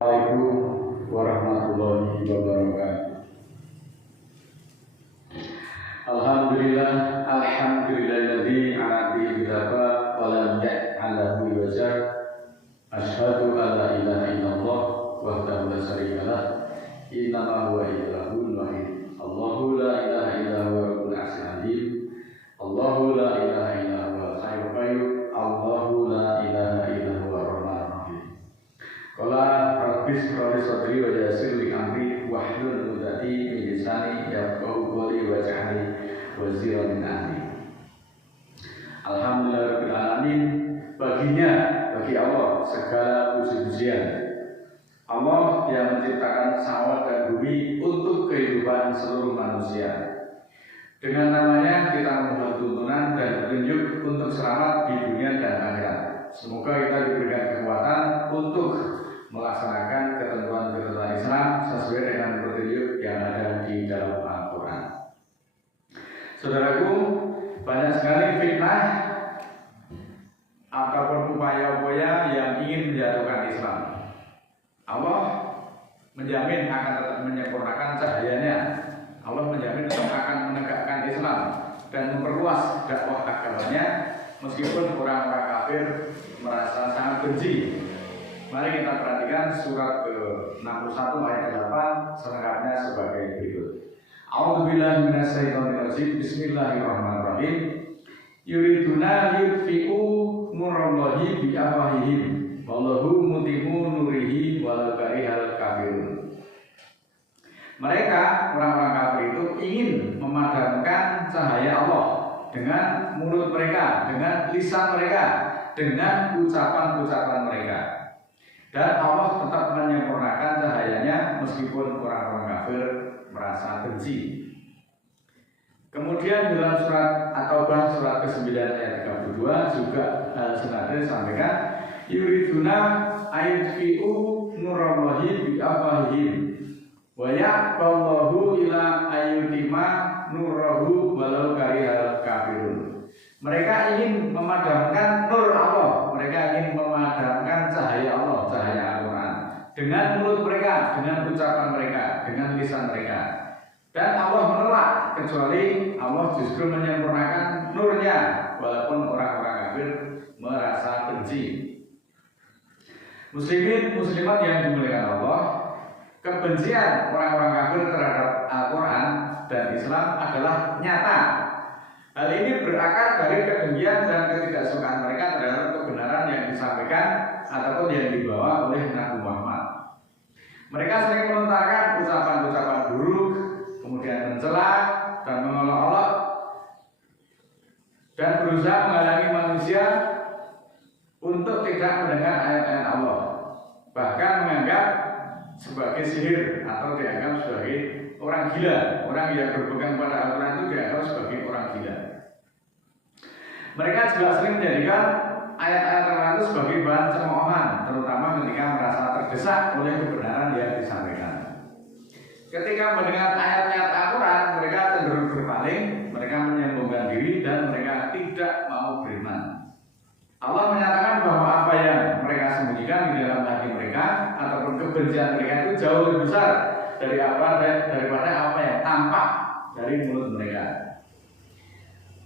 Assalamualaikum warahmatullahi wabarakatuh. Alhamdulillahilladzi alati bidaba wa lam ya'lahu wajah. Asyhadu an la ilaha illallah wahdahu la syarika lah. Innama huwa ilahun wahid. Allahu la ilaha illa huwa rabbul arsyil azim. Allahu la ilaha illa huwa al-hayyul qayyum. Allahu la ilaha illa huwa ar-rahmanur rahim. Qala rabbis qali sadri wa yassir li amri wahlul 'uqdatam min lisani yafqahu qawli waj'alni waziran min amri. Alhamdulillahirabbil alamin. Bagi Allah segala puji-pujian. Allah yang menciptakan samawat dan bumi untuk kehidupan seluruh manusia. Dengan namanya kita memohon tuntunan dan petunjuk untuk selamat di dunia dan akhirat. Semoga kita diberikan kekuatan untuk melaksanakan ketentuan-ketentuan Islam sesuai dengan petunjuk yang ada di dalam Al-Quran. Saudaraku, banyak sekali fitnah ataupun upaya-upaya yang ingin menjatuhkan Islam. Allah menjamin akan tetap menyempurnakan cahayanya. Allah menjamin tetap akan menegakkan Islam dan memperluas dakwah agamanya meskipun orang-orang kafir merasa sangat benci. Mari kita perhatikan surat ke-61 ayat 8 selengkapnya sebagai berikut. A'udzubillahi minasyaitonirrajim. Bismillahirrahmanirrahim. Yuriduna yutfi'u nurallahi bi afwahihim wallahu mutimmu nurihi walau karihal kafirun. Mereka orang-orang kafir itu ingin memadamkan cahaya Allah dengan mulut mereka, dengan lisan mereka, dengan ucapan-ucapan mereka. Dan Allah tetap menyempurnakan cahayanya meskipun orang-orang kafir merasa benci. Kemudian dalam surat At-Taubah surat ke-9 ayat 32 juga hal senada disampaikan, yuriduna ayutfi'u nurallahi bi afwahihim wa ya'ballahu ila ayyutima nurahu walau karihal kafirun. Mereka ingin memadamkan nur Allah, mereka ingin memadamkan cahaya Allah, cahaya Al-Quran dengan mulut mereka, dengan ucapan mereka, dengan lisan mereka. Dan Allah menolak kecuali Allah justru menyempurnakan nurnya walaupun orang-orang kafir merasa benci. Muslimin muslimat yang dimuliakan Allah, kebencian orang-orang kafir terhadap Al-Quran dan Islam adalah nyata. Hal ini berakar dari kedengkian dan ketidaksukaan mereka terhadap kebenaran yang disampaikan ataupun yang dibawa oleh Nabi Muhammad. Mereka sering melontarkan ucapan-ucapan buruk, kemudian mencela dan mengolok-olok dan berusaha menghalangi manusia untuk tidak mendengar ayat-ayat Allah, bahkan menganggap sebagai sihir atau dianggap sebagai orang gila. Orang yang berpegang pada Al-Quran itu dianggap sebagai orang gila. Mereka juga sering menjadikan ayat-ayat Al-Quran itu sebagai bahan cemoohan, terutama ketika merasa terdesak oleh kebenaran yang disampaikan. Ketika mendengar ayat-ayat Al-Quran, mereka cenderung berpaling, mereka menyombongkan diri dan mereka tidak mau beriman. Allah menyatakan bahwa apa yang mereka sembunyikan di dalam hati mereka ataupun kebencian mereka itu jauh lebih besar daripada apa yang tampak dari mulut mereka.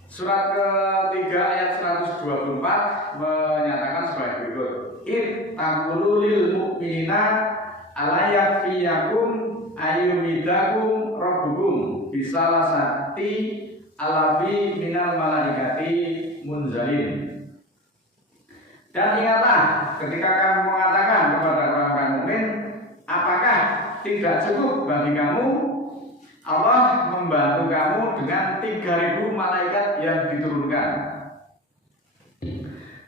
Surat ke-3 ayat 124 menyatakan sebagai berikut. Taqulu lil mu'minina ala yakfiyakum ayyumidakum rabbukum bisalasati alafi minal malaikati munzalin. Dan ingatlah ketika kamu mengatakan kepada orang-orang mukmin, apakah tidak cukup bagi kamu Allah membantu kamu dengan 3.000 malaikat yang diturunkan.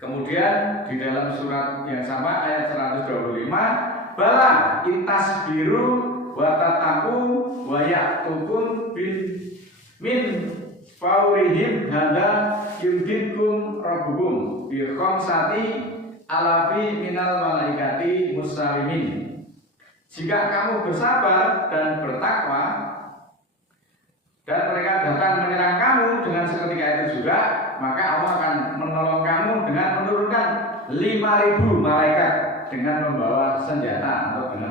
Kemudian di dalam surat yang sama ayat 125, bala intas biru wa tataku wa ya'tukun min faurihim hada yumditkum rabbukum bi khamsati alafi minal malaikati musalimin. Jika kamu bersabar dan bertakwa dan mereka datang menyerang kamu dengan seketika itu juga, maka Allah akan menolong kamu dengan menurunkan 5.000 malaikat dengan membawa senjata atau dengan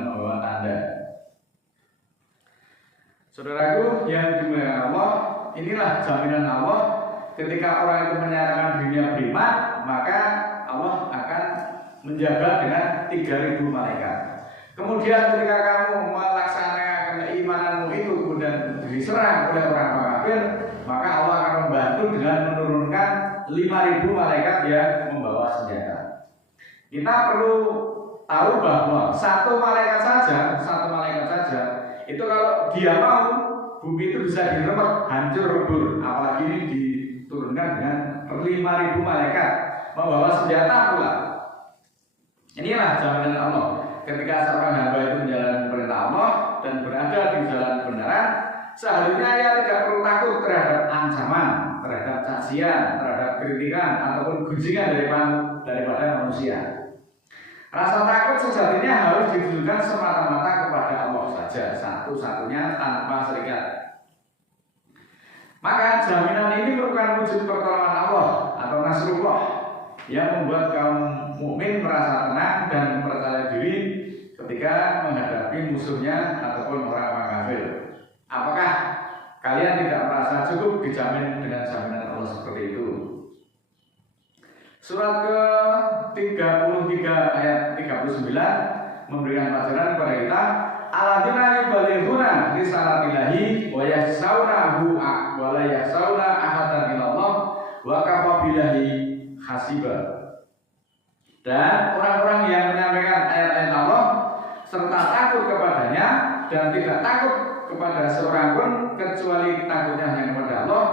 Saudaraku yang dimuliakan Allah, inilah jaminan Allah ketika orang itu menyatakan dirinya beriman, maka Allah akan menjaga dengan 3.000 malaikat. Kemudian ketika kamu melaksanakan keimananmu itu kemudian diserang oleh orang kafir, maka Allah akan membantu dengan menurunkan 5.000 malaikat yang membawa senjata. Kita perlu tahu bahwa satu malaikat saja itu kalau dia mau, bumi itu bisa diremet, hancur lebur. Apalagi ini diturunkan dengan 5.000 malaikat membawa senjata pula. Inilah jaminan Allah. Ketika seorang hamba itu menjalankan perintah Allah dan berada di jalan kebenaran, seharusnya ia tidak perlu takut terhadap ancaman, terhadap cacian, terhadap kritikan ataupun gunjingan daripada manusia. Rasa takut sejatinya harus ditujukan semata-mata kepada Allah saja, satu-satunya tanpa serikat. Maka jaminan ini merupakan wujud pertolongan Allah atau Nasrullah yang membuat kaum mukmin merasa tenang dan percaya diri ketika menghadapi musuhnya ataupun orang kafir. Apakah kalian tidak merasa cukup dijamin dengan jaminan Allah seperti itu? Surat ke-33 ayat 39 memberikan pelajaran kepada kita, alladzina yubalighuna risalatillahi wa yahsaunahu wa la yahsauna ahadan illallah wa kafa billahi hasiba. Dan orang-orang yang menyampaikan ayat-ayat Allah serta takut kepadanya dan tidak takut kepada seorang pun kecuali takutnya hanya kepada Allah,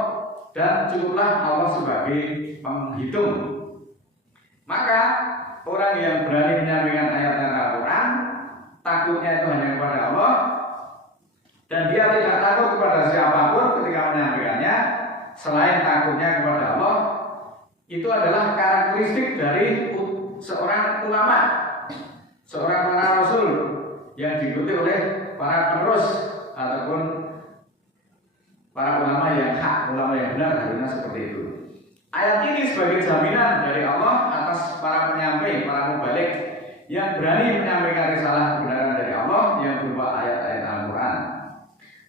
dan cukuplah Allah sebagai penghitung. Maka orang yang berani menyampaikan ayat-ayat Al-Quran, takutnya itu hanya kepada Allah, dan dia tidak takut kepada siapapun ketika menyampaikannya selain takutnya kepada Allah. Itu adalah karakteristik dari seorang ulama, seorang para rasul yang diikuti oleh para penerus ataupun para ulama yang hak, ulama yang benar, harusnya seperti itu. Ayat ini sebagai jaminan dari Allah atas para penyampai, para mubalik yang berani menyampaikan risalah kebenaran dari Allah yang berupa ayat-ayat Al-Quran.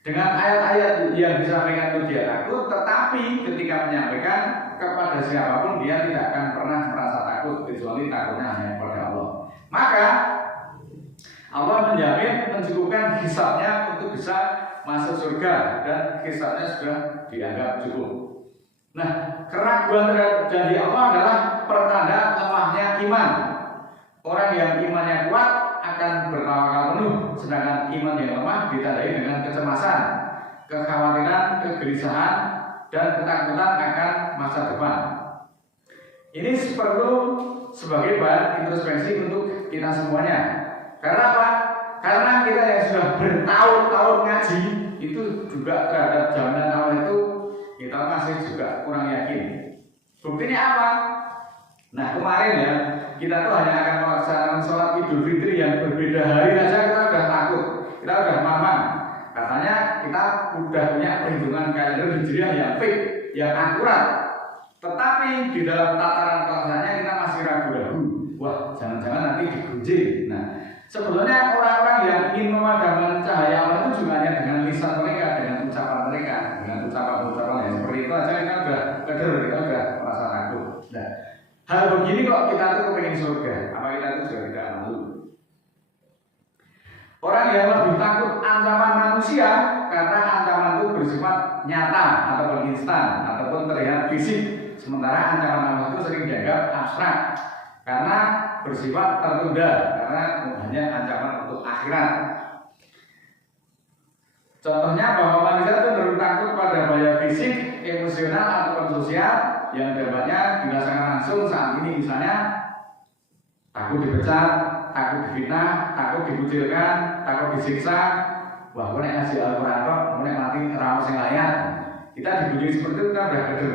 Dengan ayat-ayat yang disampaikan itu dia takut, tetapi ketika menyampaikan kepada siapapun dia tidak akan pernah merasa takut kecuali takutnya hanya kepada Allah. Maka Allah menjamin mencukupkan hisabnya untuk bisa masuk surga, dan hisabnya sudah dianggap cukup. Nah, keraguan terhadap janji Allah adalah pertanda lemahnya iman. Orang yang imannya kuat akan bertawakal penuh, sedangkan iman yang lemah ditandai dengan kecemasan, kekhawatiran, kegelisahan, dan ketakutan akan masa depan. Ini perlu sebagai bahan introspeksi untuk kita semuanya. Karena apa? Karena kita yang sudah bertahun-tahun ngaji itu juga terhadap jaminan Allah itu kita masih juga kurang yakin. Buktinya apa? Nah, kemarin ya, kita tuh hanya akan melaksanakan sholat Idul Fitri yang berbeda hari saja kita udah takut, kita udah mamang. Katanya kita udah punya perhitungan kalender Hijriah yang fix, yang akurat. Tetapi di dalam tataran pelaksanaannya kita masih ragu-ragu. Wah, jangan-jangan nanti digunjing. Nah, sebetulnya orang-orang yang ingin memadamkan cahaya Allah itu juga hanya dengan lisan mereka, dengan ucapan mereka, dengan ucapan-ucapan yang seperti itu aja kita udah keder, kita udah merasa takut. Nah, hal begini kok kita tuh kepengen surga, apa kita tuh juga tidak malu? Orang yang lebih takut ancaman manusia karena ancaman itu bersifat nyata ataupun instan ataupun terlihat fisik, sementara ancaman Allah itu sering dianggap abstrak karena bersifat tertunda, karena hanya ancaman untuk akhirat. Contohnya bahwa manusia itu cenderung takut pada bahaya fisik, emosional ataupun sosial yang dampaknya dirasakan langsung saat ini, misalnya takut dipecat, takut difitnah, takut dikucilkan, takut disiksa. Wah, gue nek ngasih Al-Quran kok, gue nek mati rawas yang layak. Kita dibunyi seperti itu, kita udah keder.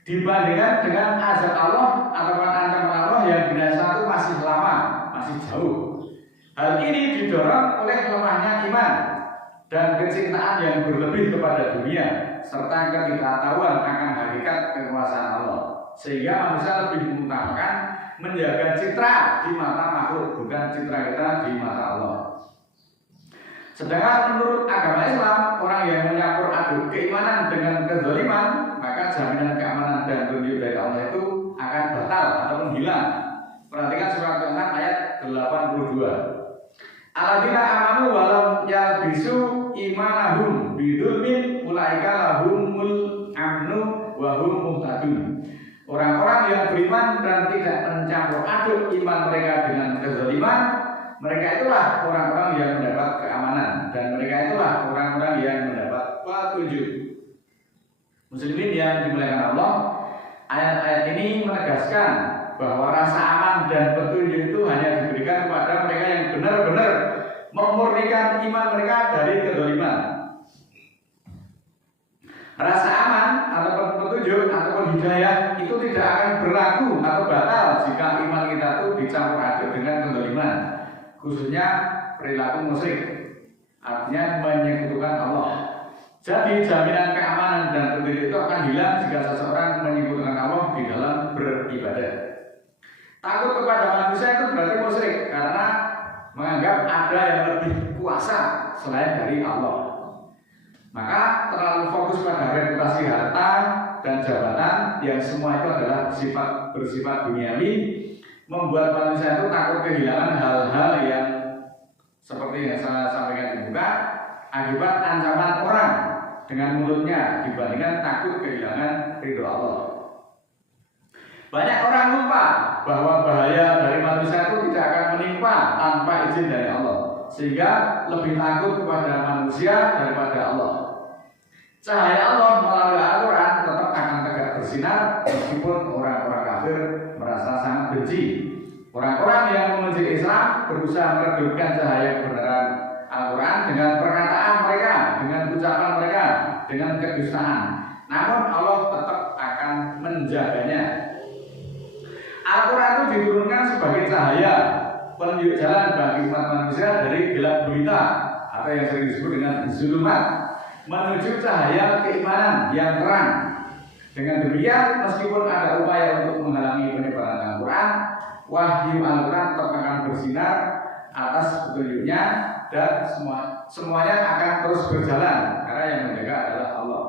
Dibandingkan dengan azab Allah ataupun ancaman Allah yang dirasa itu masih lama, masih jauh. Hal ini didorong oleh lemahnya iman dan kecintaan yang berlebih kepada dunia serta ketidaktahuan akan hakikat kekuasaan Allah, sehingga manusia lebih mengutamakan menjaga citra di mata makhluk, bukan citra kita di mata Allah. Sedangkan menurut agama Islam, orang yang mencampur aduk keimanan dengan kezaliman, maka jaminan keamanan dan petunjuk dari Allah itu akan batal ataupun hilang. Perhatikan surat ke-6 ayat 82. Alladzina amanu wa lam yalbisu imanahum bidzulmin ulaika lahumul amnu wa hum muhtadun. Orang-orang yang beriman dan tidak mencampur aduk iman mereka dengan kezaliman, mereka itulah orang-orang yang mendapat keamanan dan mereka itulah orang-orang yang mendapat petunjuk. Muslimin yang dimuliakan Allah, ayat-ayat ini menegaskan bahwa rasa aman dan petunjuk itu hanya diberikan kepada mereka yang benar-benar memurnikan iman mereka dari kezaliman. Rasa aman ataupun petunjuk ataupun hidayah itu tidak akan berlaku atau batal jika iman kita itu dicampur aduk dengan kezaliman, khususnya perilaku musyrik, artinya menyekutukan Allah. Jadi jaminan keamanan dan petunjuk itu akan hilang jika seseorang menyekutukan Allah di dalam beribadah. Takut kepada manusia itu berarti musyrik karena menganggap ada yang lebih kuasa selain dari Allah. Maka terlalu fokus pada reputasi harta dan jabatan yang semua itu adalah bersifat duniawi, membuat manusia itu takut kehilangan hal-hal yang seperti yang saya sampaikan di muka, akibat ancaman orang dengan mulutnya dibandingkan takut kehilangan ridho Allah. Banyak orang lupa bahwa bahaya dari manusia itu tidak akan menimpa tanpa izin dari Allah, sehingga lebih takut kepada manusia daripada Allah. Cahaya Allah melalui Al-Quran tetap akan tegak bersinar meskipun orang-orang kafir merasa sangat benci. Orang-orang yang membenci Islam berusaha meredupkan cahaya kebenaran Al-Quran dengan perkataan mereka, dengan ucapan mereka, dengan kedustaan. Namun Allah tetap akan menjaganya. Al-Quran itu diturunkan sebagai cahaya penunjuk jalan bagi umat manusia dari gelap gulita atau yang sering disebut dengan zulumat menuju cahaya keimanan yang terang. Dengan demikian, meskipun ada upaya untuk menghalangi penyebaran Al-Quran, wahyu Al-Quran tetap akan bersinar atas petunjuknya dan semuanya akan terus berjalan karena yang menjaga adalah Allah.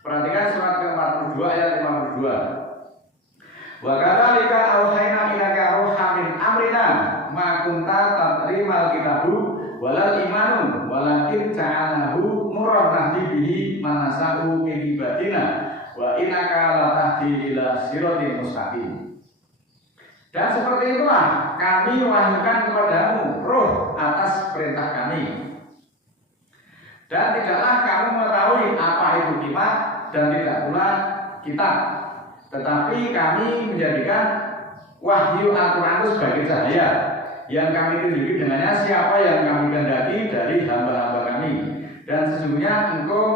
Perhatikan surat ke-42 ayat 52. Wa kadzalika auhayna ilaka ruhan min amrina ma kunta tatrimal kitabu walal imanu walakin ja'alnahu nuran nahdi bihi man nasa'u min ibadina wa innaka latahdi ila siratal mustaqim. Dan seperti itulah kami wahyukan kepadamu roh atas perintah kami. Dan tidaklah kamu mengetahui apa itu kitab dan tidak pula kitab. Tetapi kami menjadikan wahyu Al-Quran itu sebagai cahaya yang kami tunjuki dengannya siapa yang kami kehendaki dari hamba-hamba kami. Dan sesungguhnya engkau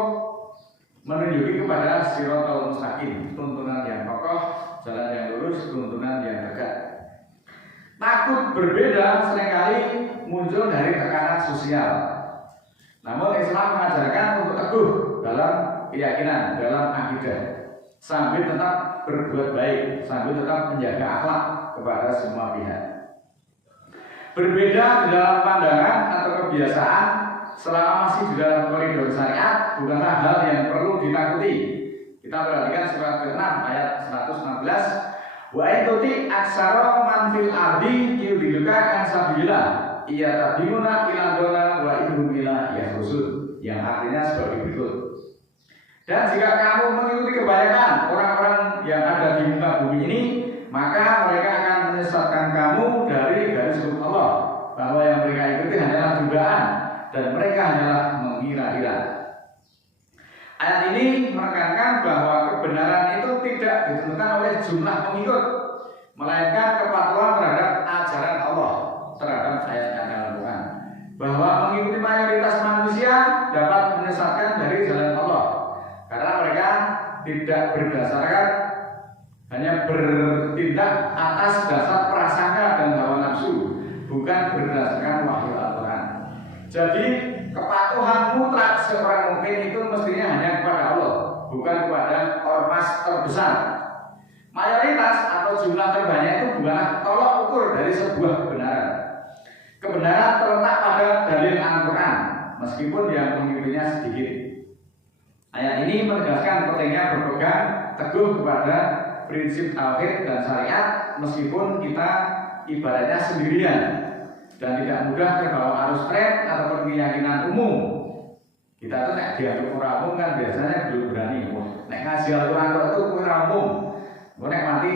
menunjuki kepada siratal mustaqim, tuntunan yang kokoh, jalan yang lurus, tuntunan yang tegak. Takut berbeda seringkali muncul dari tekanan sosial. Namun Islam mengajarkan untuk teguh dalam keyakinan, dalam akidah, sambil tetap berbuat baik, sambil tetap menjaga akhlak kepada semua pihak. Berbeda di dalam pandangan atau kebiasaan selama masih di dalam koridor syariat bukanlah hal yang perlu ditakuti. Kita perhatikan surat ke-6 ayat 116. Wa intuti aksara man fil ardi yudhiluka an sabilillah iya tabimuna ila dona wa idhum ila yahrusul, yang artinya sebagai berikut. Dan jika kamu mengikuti kebanyakan orang-orang yang ada di muka bumi ini, maka mereka akan menyesatkan kamu dari garis hukum Allah, bahwa yang mereka ikuti hanyalah dugaan dan mereka hanyalah mengira-ira. Ayat ini menekankan bahwa kebenaran itu tidak ditentukan oleh jumlah pengikut, melainkan kepatuhan terhadap ajaran Allah, terhadap ayat-ayat Al-Quran. Bahwa mengikuti mayoritas manusia dapat menyesatkan dari jalan Allah, karena mereka tidak berdasarkan, hanya bertindak atas dasar prasangka dan hawa nafsu, bukan berdasarkan wahyu Al-Quran. Jadi kepatuhan mutlak seorang mukmin itu mestinya hanya kepada Allah, bukan kepada ormas terbesar. Mayoritas atau jumlah terbanyak itu bukanlah tolok ukur dari sebuah kebenaran. Kebenaran terletak pada dalil Al-Quran, meskipun yang mengikutinya sedikit. Ayat ini menegaskan pentingnya berpegang teguh kepada prinsip tauhid dan syariat meskipun kita ibaratnya sendirian dan tidak mudah terbawa arus tren ataupun keyakinan umum. Kita tuh nek dianggap ora umum kan biasanya belum berani. Nek ngaji Al-Qur'an itu ora umum. Nek mati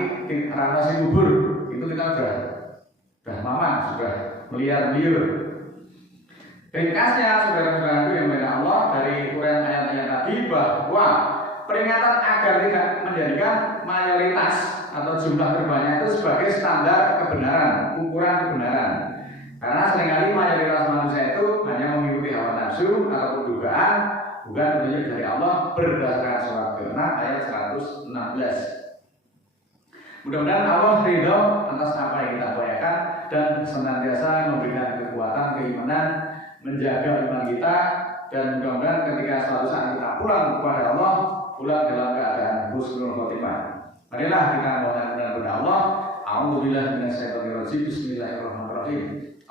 rana si kubur itu kita sudah mamang, sudah meliar-liur. Ringkasnya saudara-saudaraku yang beda Allah dari uraian ayat-ayat tadi bahwa peringatan agar tidak menjadikan mayoritas atau jumlah terbanyak itu sebagai standar kebenaran, ukuran kebenaran. Karena seringkali mayoritas manusia itu hanya mengikuti hawa nafsu ataupun dugaan, bukan petunjuk dari Allah berdasarkan surat ke-6 ayat 116. Mudah-mudahan Allah ridho atas apa yang kita upayakan dan senantiasa memberikan kekuatan keimanan, menjaga iman kita, dan mudah-mudahan ketika suatu saat kita pulang kepada Allah, pulang dalam keadaan husnul khotimah. Marilah kita mohon kepada Allah. A'udzubillahi minasyaitonir rajim. Bismillahirrahmanirrahim.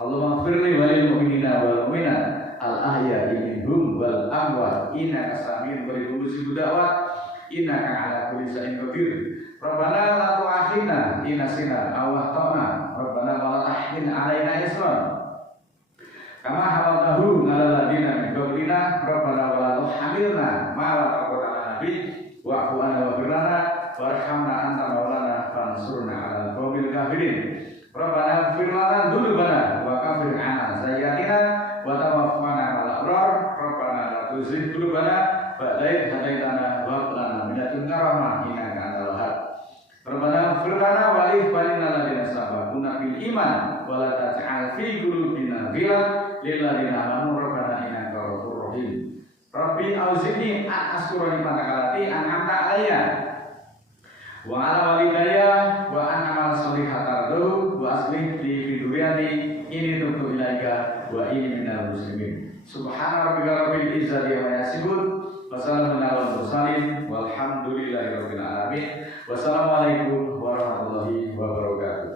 Allahumma ighfirli walil mu'minina wal mu'minat al-ahya'i minhum wal amwat innaka sami'un qaribun mujibud da'wat innaka 'ala kulli syai'in qadir. Rabbana la tu'akhidna in nasina aw akhtana. Rabbana wa la tahmil 'alaina isran kama hamaltahu 'alal ladzina min qablina. Rabbana wa la tuhammilna ma la taqata lana bih wa'fu 'anna waghfir lana warhamna anta maulana fansurna 'alal qaumil kafirin. Rabbana ighfir lana dzunubana wa kaffir 'anna sayyi'atina wa tawaffana ma'al abrar. Rabbana la tuzigh qulubana ba'da idh hadaitana wa hab lana min ladunka rahmah innaka antal wahhab. Rabbana ighfir lana wa li ikhwanina alladziina sabaquna bil iman wa la taj'al fi qulubina ghillan lil ladzina amanu rabbana innaka ghafurur rahim. Rabbi auzi'ni an ashkura ni'mataka allati an'amta 'alayya wa 'ala walidayya wa an a'mala shalihan tardahu wa aslih li fi dzurriyyati inni tubtu ilaika wa inni minal muslimin. Subhana rabbika rabbil izzati amma yasifun wa salamun 'alal mursalin walhamdulillahi rabbil alamin. Wassalamualaikum warahmatullahi wabarakatuh.